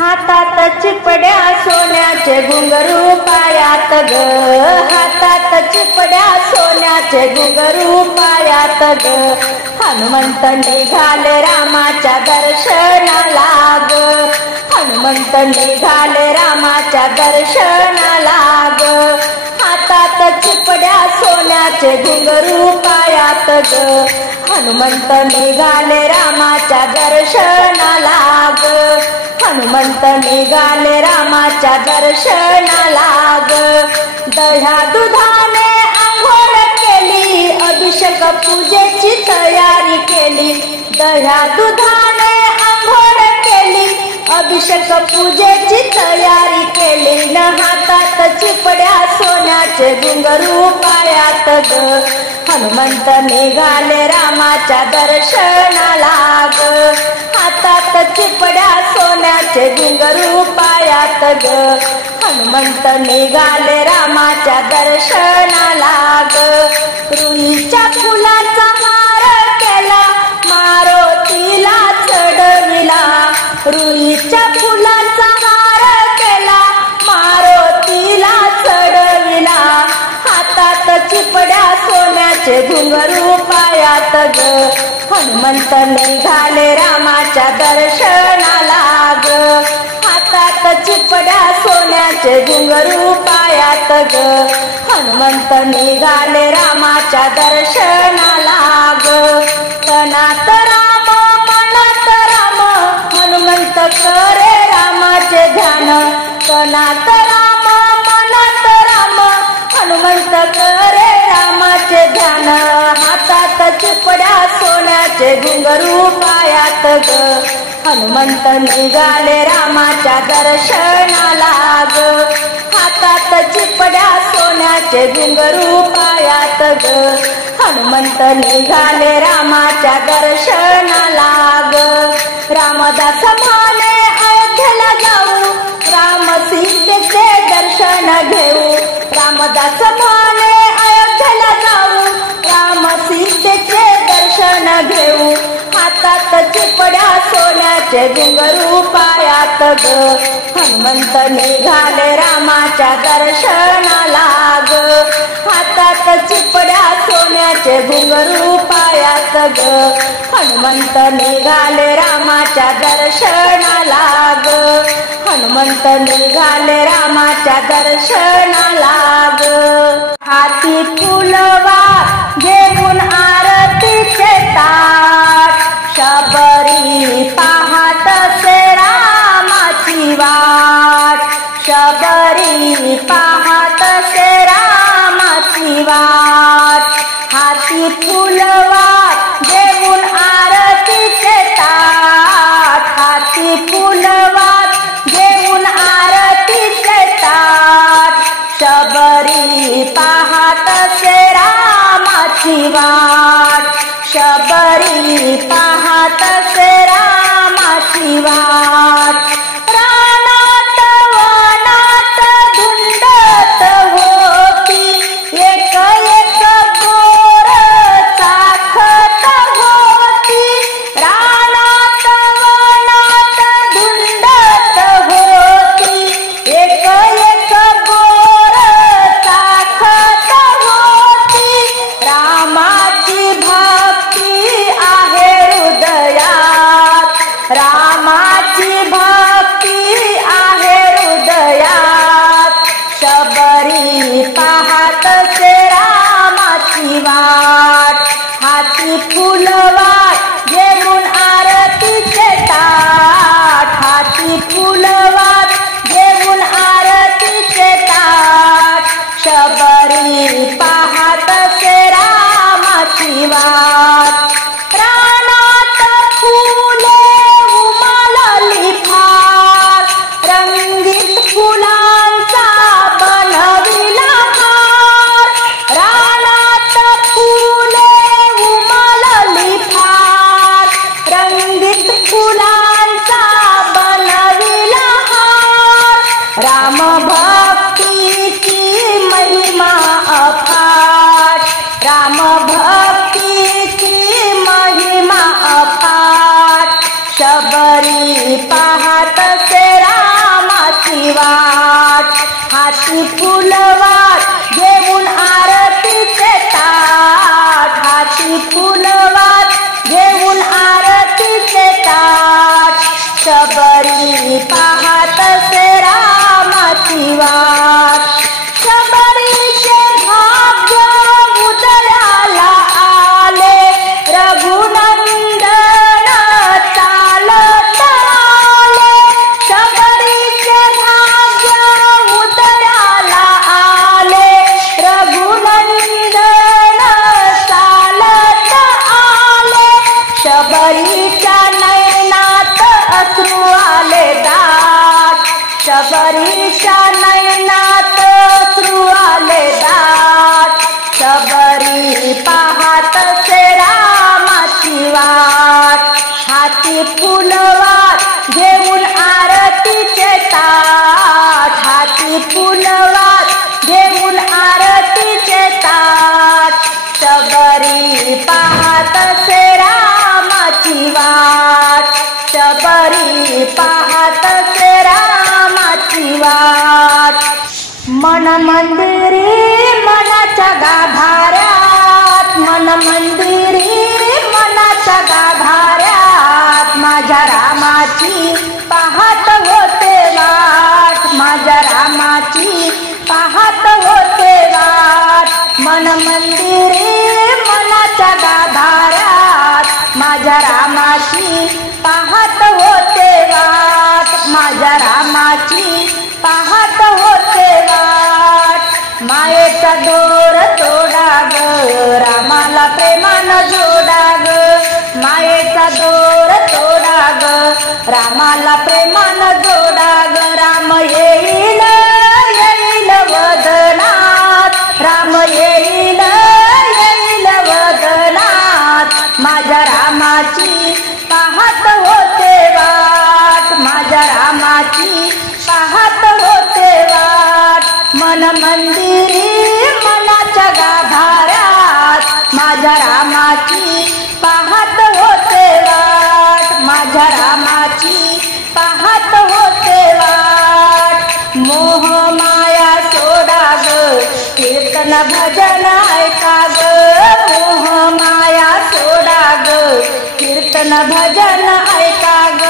हातात चिपड्या सोन्याचे घुंगरू पायात ग, हातात चिपड्या सोन्याचे घुंगरू पायात ग, हनुमंत निघाले रामाच्या दर्शनाला ग, हनुमंत निघाले रामाच्या दर्शनाला ग, हातात चिपड्या सोन्याचे घुंगरू पायात ग, हनुमंत निघाले रामाच्या दर्शनाला ग, हनुमंत निघाले रामाच्या दर्शनाला ग, दह्या दुधाने आंघोळ केली, अभिषेक पूजेची तयारी केली, दह्या दुधाने आंघोळ केली, अभिषेक पूजेची तयारी केली, न हातात चिपड्या सोन्याचे घुंगरू पायात ग, हनुमंत निघाले रामाच्या दर्शनाला ग, हातात चिपड्या सोन्याचे घुंगरू पायात ग, हनुमंत निघाले रामाच्या दर्शनाला ग, रुईच्या फुलाचा हार केला, मारुतीला चढविला, रुईच्या फुलाचा हार केला, मारुतीला चढविला, हातात चिपड्या सोन्याचे घुंगरू पायात ग, हनुमंत निघाले रामाच्या दर्शनाला ग, हातात चिपड्या सोन्याचे घुंगरू पायात ग, हनुमंत निघाले रामाच्या दर्शनाला ग, तनात राम मनात राम, हनुमंत करे रामाचे ध्यान, तनात राम मनात राम, हनुमंत करे रामाचे ध्यान, हातात चिपड्या सोन्याचे घुंगरू पायात ग, हनुमंत निघाले रामाच्या दर्शनाला ग, हातात चिपड्या सोन्याचे घुंगरू पायात ग, हनुमंत निघाले रामाच्या दर्शनाला ग, रामदास म्हणे अयोध्येला जाऊ, राम सीतेचे दर्शन घेऊ, रामदास म्हणे अयोध्येला जाऊ, राम सीतेचे दर्शन घेऊ, हातात चिपड्या सोन्याचे घुंगरू पायात ग, हनुमंत निघाले रामाच्या दर्शनाला ग, हातात चिपड्या सोन्याचे घुंगरू पायात ग, हनुमंत निघाले रामाच्या दर्शनाला ग, हनुमंत निघाले रामाच्या दर्शनाला ग, हाती फुलवा घेऊन आरतीचे ताट, शबरी पाहत से रामाची वाट, शबरी पाहत से रामाची वाट, हाती फुलवा घेऊन आरतीचे ताट, हाती फुलवा घेऊन आरतीचे ताट, शबरी पाहत से रामाची वाट, शबरी पाहत से रामाची वाट, रानात वनात धुंडत होती, एक एक बोर चाखत होती, रानात वनात धुंडत होती, एक एक बोर चाखत होती, रामाची भक्ती आहे हृदयात, रामाची भक्ती आहे हृदयात, शबरी पाहत से रामाची वाट, हाती फुलवाट घेऊन आरतीचे ताट, हाती फुलवाट घेऊन आरतीचे ताट, शबरी पाहत से रामाची वाट, रानात फुले उमलली फार, रंगीत फुलांचा बनविला हार, रानात फुले उमलली फार, रंगीत फुलांचा बनविला हार, राम भक्तीची महिमा अफाट, राम भक्तीची महिमा अफाट, शबरी पाहत से रामाची वाट, हाती फुलवात घेऊन आरतीचे ताट, हाती फुलवात घेऊन आरतीचे ताट, शबरी पाहत से रामाची वाट, शबरीचे भाग्य उदयाला आले, रघुनंदन चालत आले, शबरीचे भाग्य उदयाला आले, रघुनंदन चालत आले, शबरीच्या नयनात अश्रू आले दाट, शबरीच्या नयनात अश्रू आले दाट, शबरी पाहत से रामाची वाट, हाती फुलवात घेऊन आरतीचे ताट, हाती फुलवात घेऊन आरतीचे ताट, शबरी पाहत से रामाची वाट, शबरी पाहत से रामाची वाट, मन मंदिरी मनाच्या गाभाऱ्यात, मन मंदिरी मनाच्या गाभाऱ्यात, माझ्या रामाची पाहत होते वाट, माझ्या रामाची पाहत होते वाट, मन मंदिरी मनाच्या गाभाऱ्यात, माझ्या रामाची पाहत होते वाट, माझ्या रामाची पाहत होते वाट, मायेचा दोर तोडा ग, रामाला प्रेमानं जोडा ग, मायेचा दोर तोडा ग, रामाला प्रेमानं जोडा ग, राम येईल येईल वदनात, राम येईल येईल वदनात, माझ्या रामाची पाहत होते वाट, माझ्या रामाची पाहत होते वाट, मन मंदिरी मनाच्या गाभाऱ्यात, माझ्या रामाची पाहत होते वाट, माझ्या रामाची पाहत होते वाट, मोह माया सोडा ग, कीर्तन भजन ऐका ग, मोह माया सोडा ग, कीर्तन भजन ऐका ग,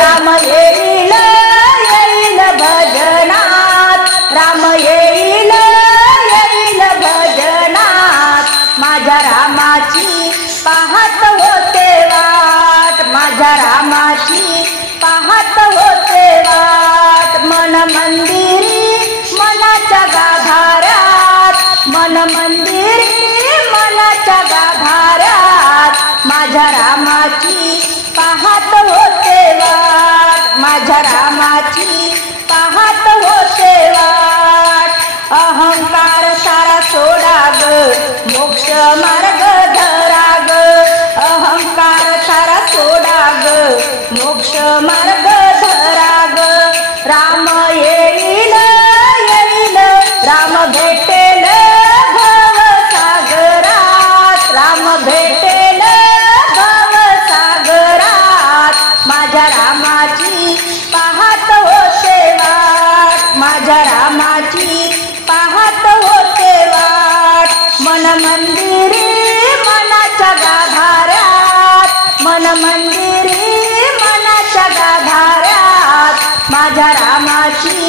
राम येईल येईल भजनात, राम येईल येईल भजनात, माझ्या रामाची पाहत होते वाट, माझ्या रामाची पाहत होते वाट, मन मंदिरी मनाच्या गाभाऱ्यात, मन मंदिरी मनाच्या गाभाऱ्यात, माझ्या रामाची पाहत होते वाट, माझ्या रामाची पाहत होते वाट, अहंकार सारा सोडा ग, मोक्ष मार्ग धरा ग, अहंकार सारा सोडा ग, मोक्ष मार्ग धरा ग, राम येईल येईल, राम भेटेल भवसागरात, राम भेटेल भवसागरात, माझ्या रामाची पाहत होते वाट, माझ्या रामाची पाहत होते वाट, मन मंदिरी मनाच्या गाभाऱ्यात, मन मंदिरी मनाच्या गाभाऱ्यात, माझ्या रामाची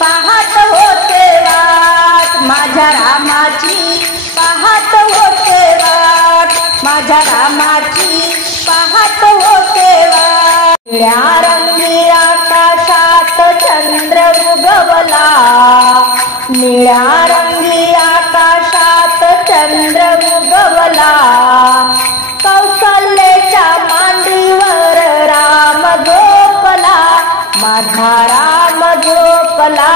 पाहत होते वाट, माझ्या रामाची पाहत होते वाट, माझ्या रामाची पाहत होते वाट, निळ्या रंगी आकाशात चंद्र उगवला, निळ्या रंगी आकाशात चंद्र उगवला, कौशल्याच्या मांडीवर राम झोपला, माझा राम झोपला,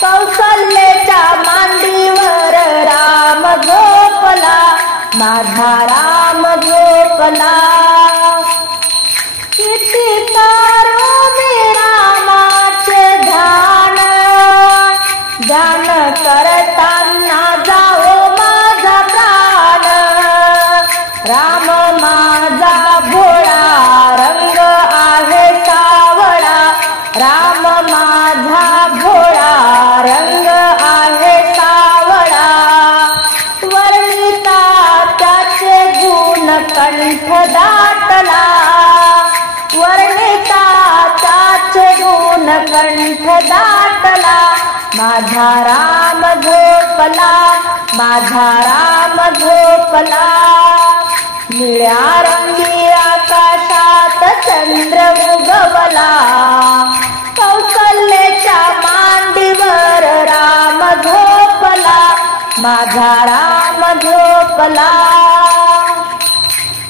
कौशल्याच्या मांडीवर राम झोपला, माझा राम झोपला, किती तारो मी रामाचे ध्यान, ध्यान करताना जाओ माझा प्राण, राम माझा भोळा रंग आहे सावळा, राम माझा कंठ दाटला, माझा राम झोपला, माझा राम झोपला. निळ्या रंगी आकाशात चंद्र उगवला, कौसल्याच्या मांडीवर राम झोपला, माझा राम झोपला.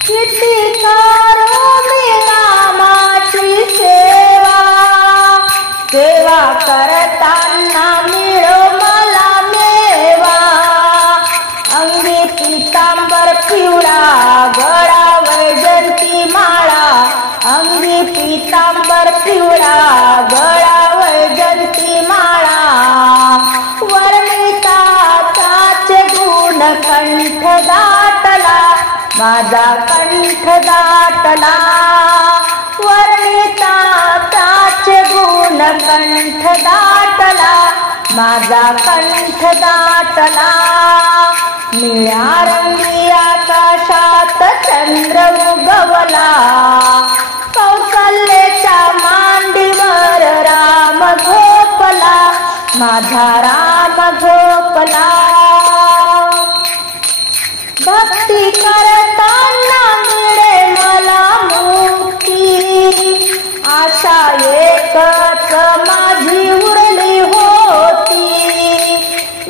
किती करू मी रामाची सेवा, सेवा करताना मिळो मला मेवा. अंगी पितांबर पिवळा, गळा वैजंती माळा, अंगी पितांबर पिवळा, गळा वैजंती माळा. वर्णिता त्याचे गुण कंठ दाटला, माझा कंठ दाटला. वर्णिता त्याचे गुण कंठ दाटला, माझा कंठ दाटला. निळ्या रंगी आकाशात चंद्र उगवला, कौसल्याच्या मांडीवर राम झोपला, माझा राम झोपला. भक्ती करताना मिळे मला मुक्ती, आशा एकच माझी उरली होती.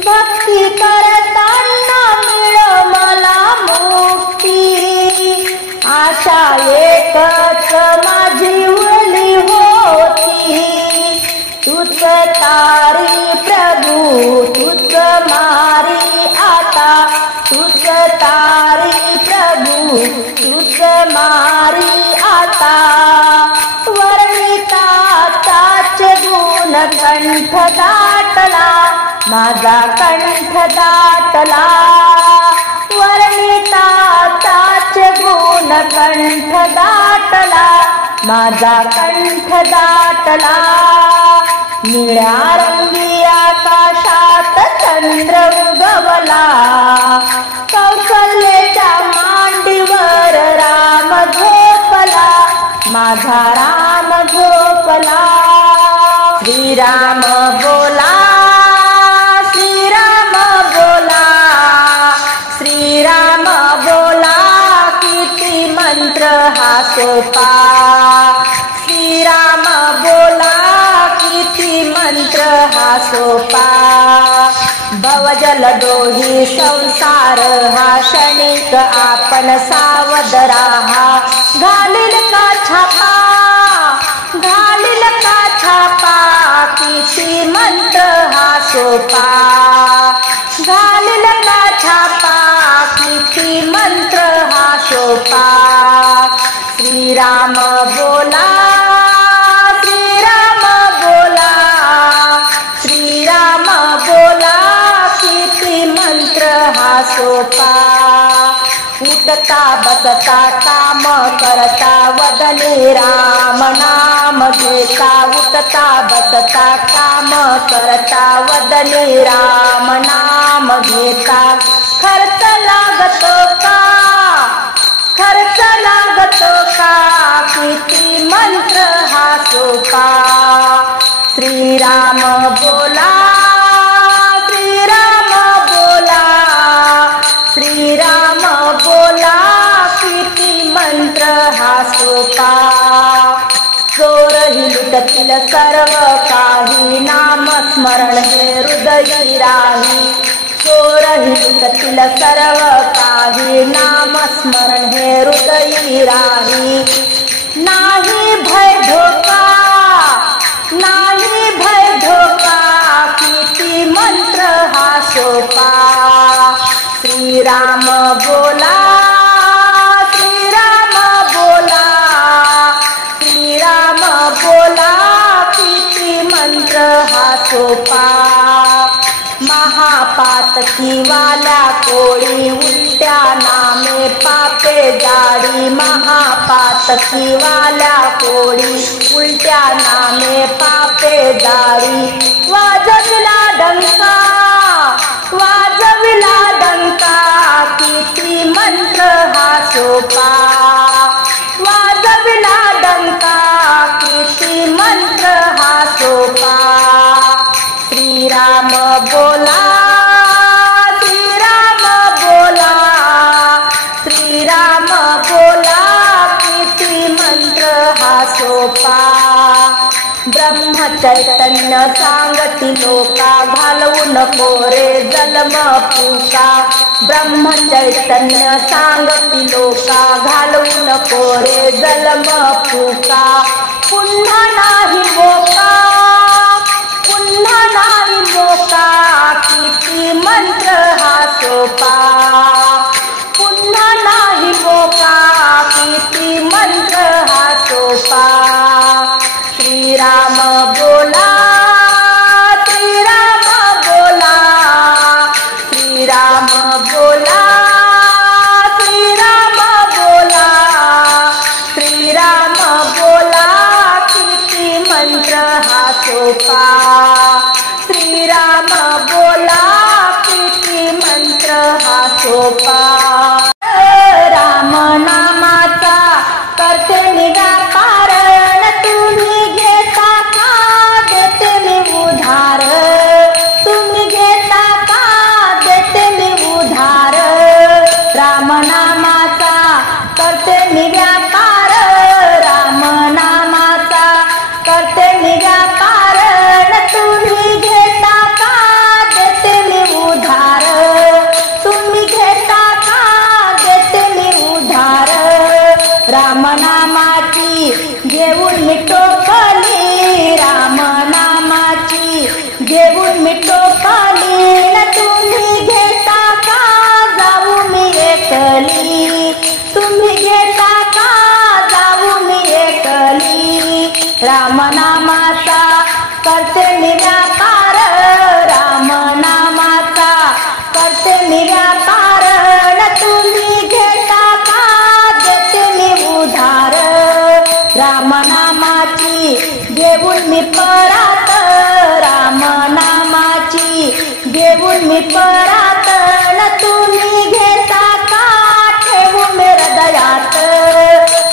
भक्ती करताना मिळे मला मुक्ती, आशा एकच माझी उरली होती. तूच तारी प्रभू, तूच मारी आता, तूच तारी प्रभू, तूच मारी आता. वर्णिता त्याचे गुण कंठ दाटला, माझा कंठ दाटला. वर्णिता त्याचे गुण कंठ दाटला, माझा कंठ दाटला. निळ्या रंगी आकाशात चंद्र उगवला, कौसल्याच्या मांडीवर राम झोपला, माझा राम झोपला. श्रीराम बोला, श्रीराम बोला, श्रीराम बोला, किती मंत्र हा सोपा. श्रीराम बोला, किती मंत्र हा सोपा. भवजल दोही संसार हा क्षणिक, आपण सावध राहा. घालील का छापा, घालील का छापा, किती मंत्र हा सोपा. घालील का छापा, किती मंत्र हा सोपा. श्रीराम बोला, श्रीराम बोला, श्रीराम बोला, किती मंत्र हा सोपा. उठता बसता काम करता वदनी राम नाम घेता. उठता बसता काम करता वदनी राम नाम घेता. खर्च लागतो का, खर्च लागतो का, किती मंत्र हा सोपा. श्रीराम बोला, श्रीराम बोला, श्रीराम बोला, किती मंत्र हा सोपा. चोरही लुटतील सर्व काही, नामस्मरण हे हृदयी राही. चोरही लुटतील सर्व काही, नामस्मरण हे हृदयी राही. नाही भय धोका, नाही भय धोका, किती मंत्र हा सोपा. श्रीराम बोला, श्रीराम बोला, श्रीराम बोला, किती मंत्र हा सोपा. महापातकी वाला कोळी, उलट्या नामे पापे जाडी. महापातकी वाला कोळी, उलट्या नामे पापे जाडी. वाजविला डंका, वाजविला डंका, किती मंत्र हा सोपा. वाजविला डंका, किती मंत्र हा सोपा. बोला, श्रीराम बोला, श्रीराम बोला, किती मंत्र हा सोपा. ब्रह्म चैतन्य सांगती लोका, घालवू नको रे जन्म फुका. ब्रह्म चैतन्य सांगती लोका, घालवू नको रे जन्म फुका. पुन्हा नाही मोका, पुन्हा नाही मोका, किती मंत्र हा सोपा. पुन्हा नाही मोका, किती मंत्र हा सोपा. श्रीराम बोला, श्रीराम बोला, श्रीराम बोला, श्रीराम बोला, श्रीराम बोला, किती मंत्र हा सोपा. श्रीराम बोला, किती मंत्र हा सोपा. राम नामाचा करते मी व्यापार, तुम्ही घेता का देते मी उधार. तुम्ही घेता का देते मी उधार. राम नामाचा करते मी व्यापार, राम नामाचा करते मी व्यापार. तुम्ही घेता का देते मी उधार. तुम्ही घेता का देते मी उधार. राम नामाची घेऊन मी टोपली, राम नामाची घेऊन मी टोपली. तुम्ही घेता का जाऊ मी एकली. तुम्ही घेता का जाऊ मी एकली. राम नामाचा करते मी व्यापार, राम नामाचा करते मी व्यापार. तुम्ही घेता का देते मी उधार. राम नामाची घेऊन मी परात, राम नामाची घेऊन मी परात. तुम्ही घेता का ठेवू मी हृदयात.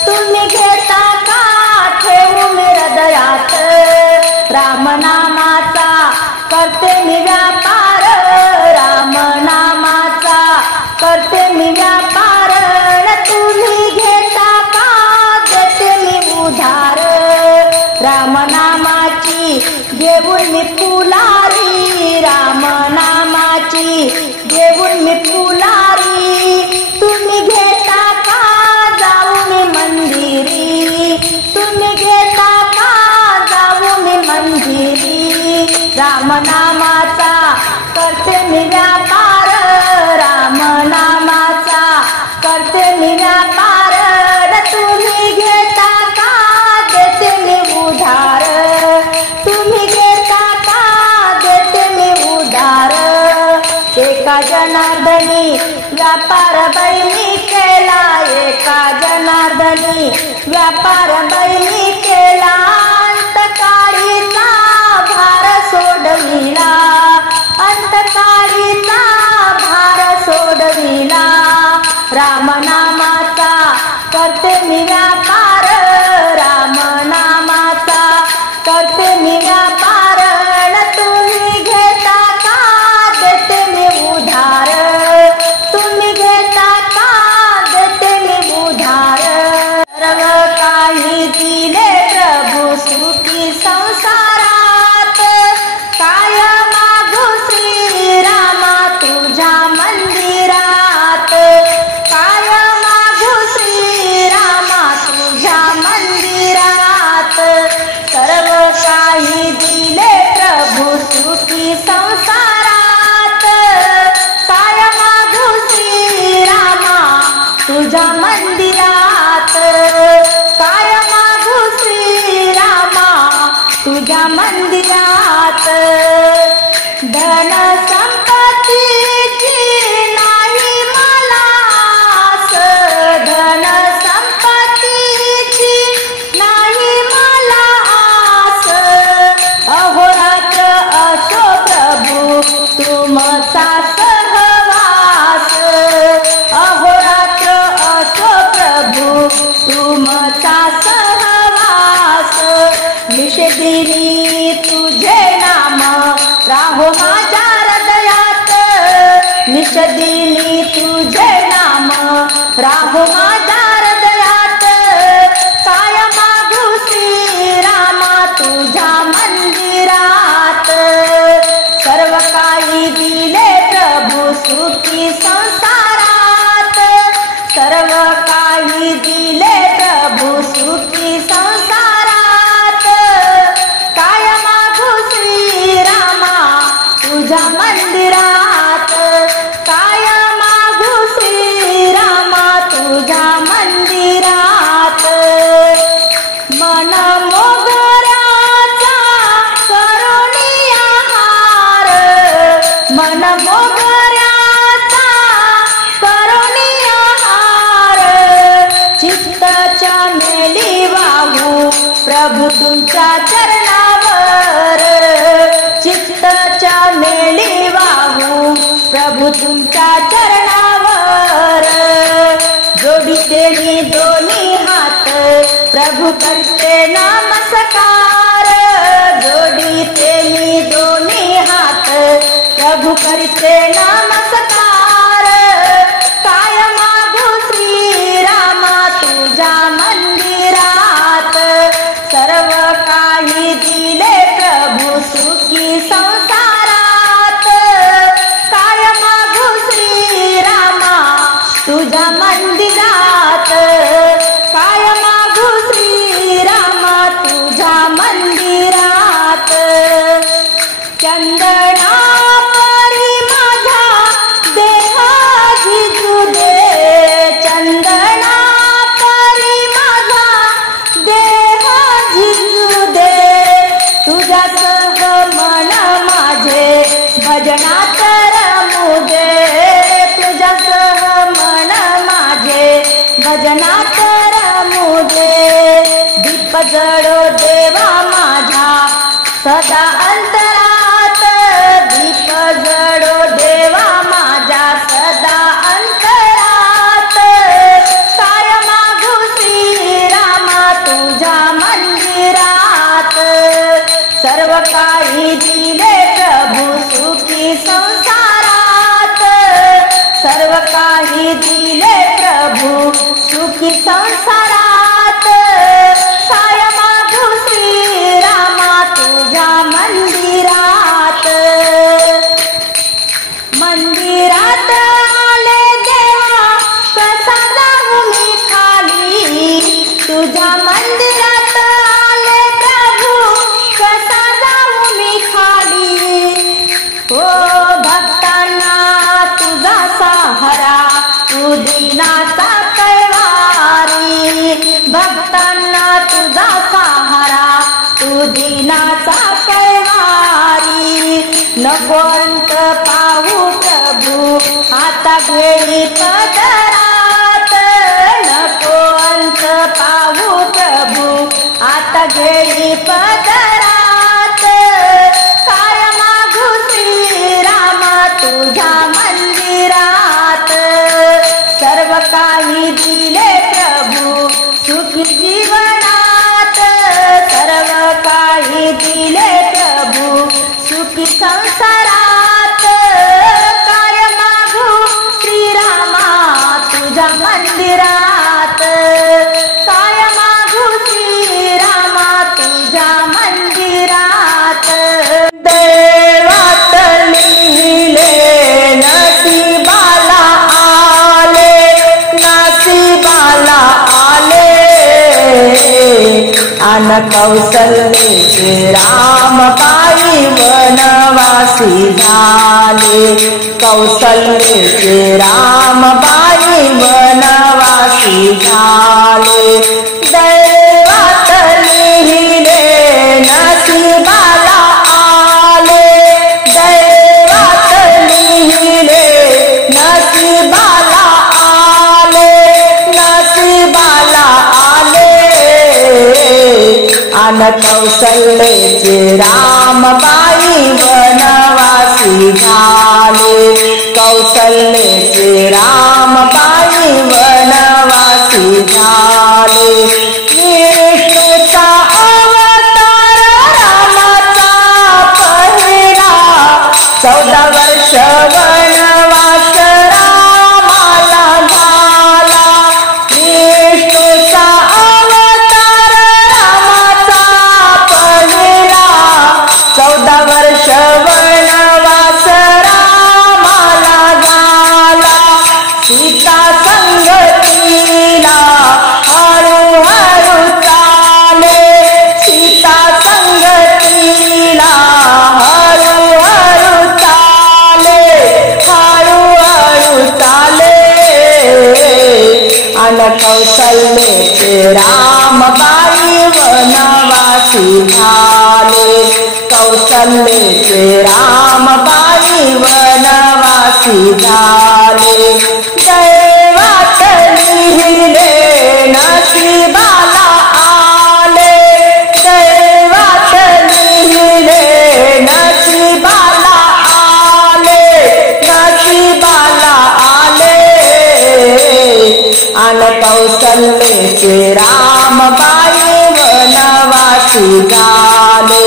तुम्ही घेता का ठेवू मी हृदयात. राम नामाचा करते मी व्यापार, राम नामाचा करते मी व्यापार. तुम्ही घेता का देते मी उधार. राम नामाची घेऊन मी फुलारी, राम नामाची घेऊन मी फुलारी. तुम्ही घेता का जाऊ मी मंदिरी. तुम्ही घेता का जाऊ मी मंदिरी. राम नामाचा करते मी व्यापार, राम नामाचा करते मी व्यापार. तुम्ही घेता का देते मी उधार. तुम्ही घेता का देते मी उधार. एका जनार्दनी व्यापार बहिणी केला, एका जनार्दनी व्यापार बहिणी केला. अंतकाळीचा भार सोडविला, अंतकाळीचा भार सोडविला. राम नामाचा करते मी व्यापार, राम नामाचा करते मी व्यापार. तुम्ही घेता का देते मी उधार. तुम्ही घेता का देते मी उधार. सर्व काही दिले प्रभू सुखी संसारात. काय मागू श्रीरामा तुझ्या मंदिरात. काय मागू श्रीरामा तुझ्या मंदिरात. सर्व काही दिले प्रभू सुखी संसारात. काय मागू श्रीरामा तुझ्या मंदिरात. काय मागू श्रीरामा तुझ्या मंदिरात. धन संपत्तीची नाही मला आस. धन संपत्तीची नाही मला आस. अहोरात्र असो प्रभू तुमचा सहवास. अहोरात्र असो प्रभू तुमचा सहवास. निषेधिनी तुझे नाम राहो माझ्या दिनी तुझे नाम राहो माझ्या हृदयात, काय मागू श्रीरामा तुझ्या मंदिरात. सर्व काही दिले प्रभू सुखी संसारात, सर्व काही दिले प्रभू सुखी संसारात. काय मागू श्रीरामा तुझ्या मंदिरात, काय मागू श्रीरामा तुझ्या मंदिरात. मन मोगऱ्याचा करुणी आहार, मन मोगऱ्याचा करुणी आहार. चित्ताच्या मेली वाहू प्रभू तुमच्या चरणावर, चित्ताच्या मेली वाहू प्रभू तुमच्या चरणावर. जोडिते मी दोन्ही हात प्रभू करते नमस्कार, जोडिते मी दोन्ही हात प्रभू करते नमस्कार. काय मागू श्रीरामा तुझ्या मंदिरात, सर्व काही दिले प्रभू सुखी संसारात. काय मागू श्रीरामा तुझ्या मंदिरात, काय मागू श्रीरामा तुझ्या मंदिरात. चंदना परी माझा देह झिजू दे, चंदना परी माझा देह झिजू दे. तुझ्यासह मन माझे भजनात रमू दे, तुझ्यासह मन माझे भजनात रमू दे. दीप जळो देवा माझ्या सदा अंतरात, दीप जळो देवा माझ्या सदा अंतरात. काय मागू श्रीरामा तुझ्या मंदिरात, सर्व काही दिले प्रभू सुखी संसारात, सर्व काही दिले प्रभू सुखी संसारात. काय मागू श्रीरामा तुझ्या मंदिरात. मंदिरात आले देवा कसा जाऊ मी खाली, तुझ्या मंदिरात आले प्रभू कसा जाऊ मी खाली. ओ भक्तांना तुझा सहारा तू दीनाचा कैवारी, भक्तांना तुझा सहारा तू दीनाचा कैवारी. नको अंत पाहू प्रभू आता घेई पदरात, नको अंत पाहू प्रभू आता घेई पदरात. काय मागू श्रीरामा तुझ्या मंदिरात, सर्व काही दिले प्रभू सुखी जीवनात, सर्व काही दिले प्रभू सुखी संसारात. काय मागू श्रीरामा तुझ्या मंदिरात, काय मागू श्रीरामा तुझ्या मंदिरात. देवात लिहिले नशिबाला आले, नशिबाला आले. अन कौशल्येचे रामबाई वनवासी झाले, कौशल्येचे रामबाई वनवासी झाले. दैवात लिहिले नशिबाला आले, दैवात लिहिले नशिबाला आले, नशिबाला आले. अन कौशल्येचे रामबाई वनवासी झाले, कौशल्येचे रामबाई वनवासी झाले. विष्णूचा अवतार रामाचा पहिला, 14 वर्ष वनवास झाले कौशल्येचे रामबाई वनवासी झाले दैवात लिहिले नशिबाला आले दैवात लिहिले नशिबाला आले नशिबाला आले अन कौशल्येचे रामबाई वनवासी झाले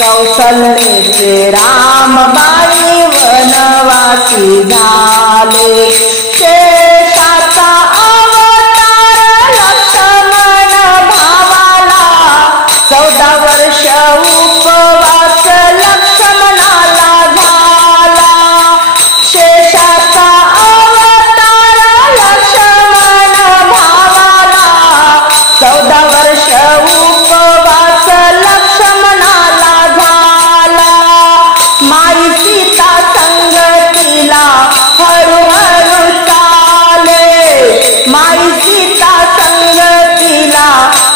कौशल्येचे रामबाई वनवासी झाले शेषाचा अवतार लक्ष्मण भावाला 14 वर्ष उपवास लक्ष्मणाला झाला शेषाचा अवतार लक्ष्मण भावाला 14 वर्ष उपवास लक्ष्मणाला झाला माई सीता संगतीला हळूहळू चाले माई सीता संगतीला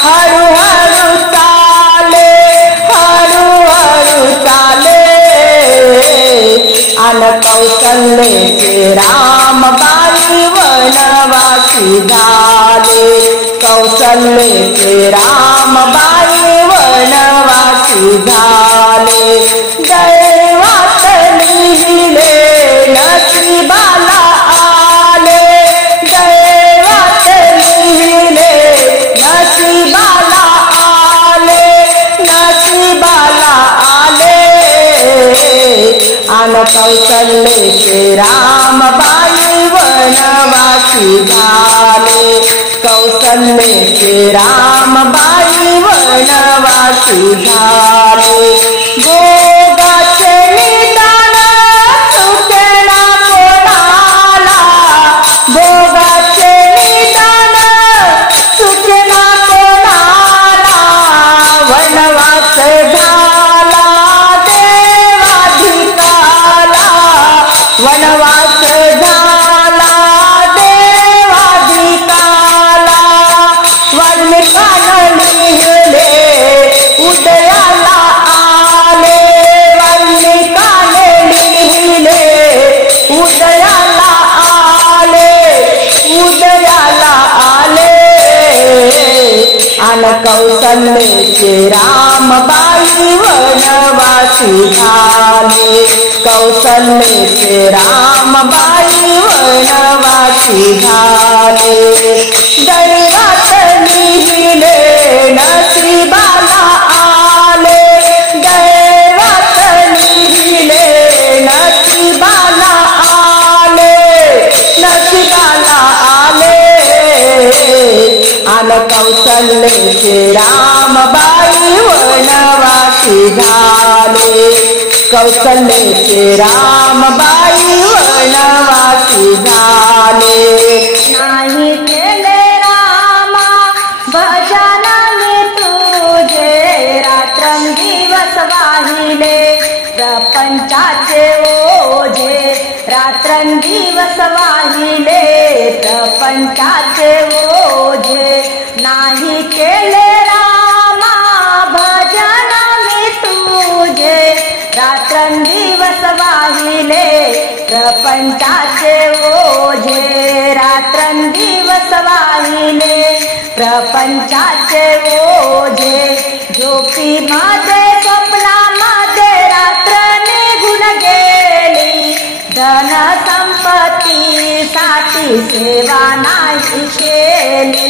हळूहळू चाले हळूहळू चाले अन कौशल्येचे रामबाई वनवासी झाले कौशल्येचे रामबाई वनवासी झाले दैवात लिहिले नशिबाला आले दैवात लिहिले नशिबाला आले नशिबाला आले अन कौशल्येचे रामबाई वनवासी झाले कौशल्येचे रामबाई वनवासी झाले भोगाचे निदान सुटेना कोणाला भोगाचे निदान सुटेना कोणाला वनवास झाला देवाधिकाला वनवास झाला देवाधिकाला वाल्मिकानं लिहिले उदयाला आले वाल्मिकानं लिहिले उदयाला आले उदयाला आले अन कौशल्येचे रामबाई वनवासी झाले कौशल्येचे रामबाई वनवासी झाले दैवात लिहिले नशिबाला आले दैवात लिहिले नशिबाला आले नशिबाला आले अन कौशल्येचे रामबाई वनवासी झाले कौशल्येचे रामबाई वनवासी झाले नाही केले रामा भजन मी तुझे रात्रंदिवस वाहिले प्रपंचाचे ओझे रात्रंदिवस वाहिले प्रपंचाचे ओझे नाही केले रामा भजन मी तुझे रात्रंदिवस वाहिले प्रपंचाचे ओझे रात्रंदिवस वाहिले प्रपंचाचे ओझे झोपी माझे स्वप्नामध्ये रात्र निघून गेली धन संपत्ती साठी सेवा नाही केली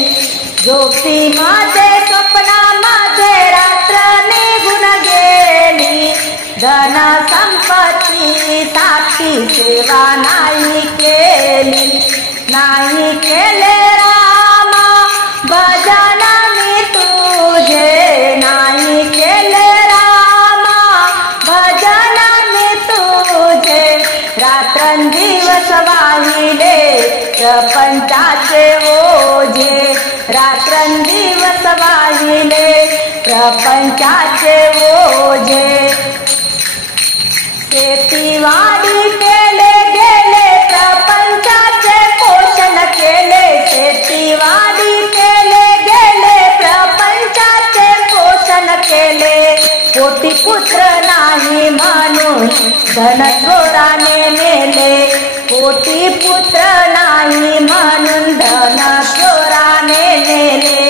झोपी माझे स्वप्नामध्ये रात्र निघून गेली धन संपत्ती साठी सेवा नाही केली नाही केले रामा भजन मी तुझे नाही केले रामा भजन मी तुझे रात्रंदिवस वाहिले प्रपंचाचे ओझे रात्रंदिवस वाहिले प्रपंचाचे ओझे शेतीवाडी केले गेले प्रपंचाचे पोषण केले शेतीवाडी केले गेले प्रपंचाचे पोषण केले पोटी पुत्र नाही म्हणून धन चोराने नेले, कोटी पुत्र नाही म्हणून धन चोराने नेले.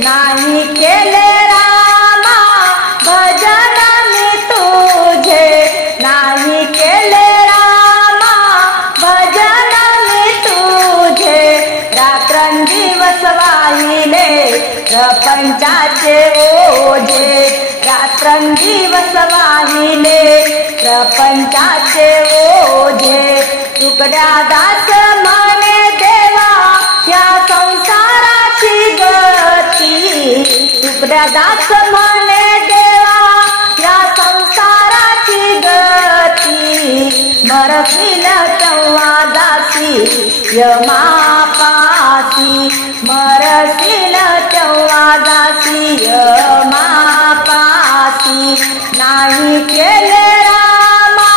नाही केले रामा भजन मी तुझे, नाही केले रामा भजन मी तुझे. रात्रंदिवस वाहिले प्रपंचाचे ओझे, रात्रंदिवस वाहिले प्रपंचाचे ओझे. तुकड्या दास म्हणे देवा या संसाराची गती, तुकड्या दास म्हणे देवा या संसाराची गती. मरतील तेव्हा दासी यमापासी, मरतील तेव्हा दासी यमापासी. नाही केले रामा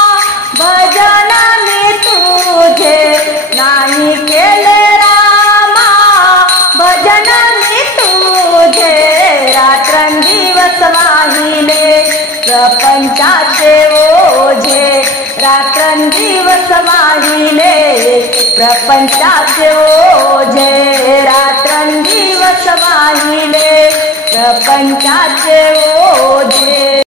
भजन मी तुझे, नाही केले रामा भजन मी तुझे. रात्रंदिवस वाहिले प्रपंचाचे ओझे, रात्रंदिवस वाहिले प्रपंचाचे ओझे. रात्रंदिवस वाहिले प्रपंचाचे ओझे.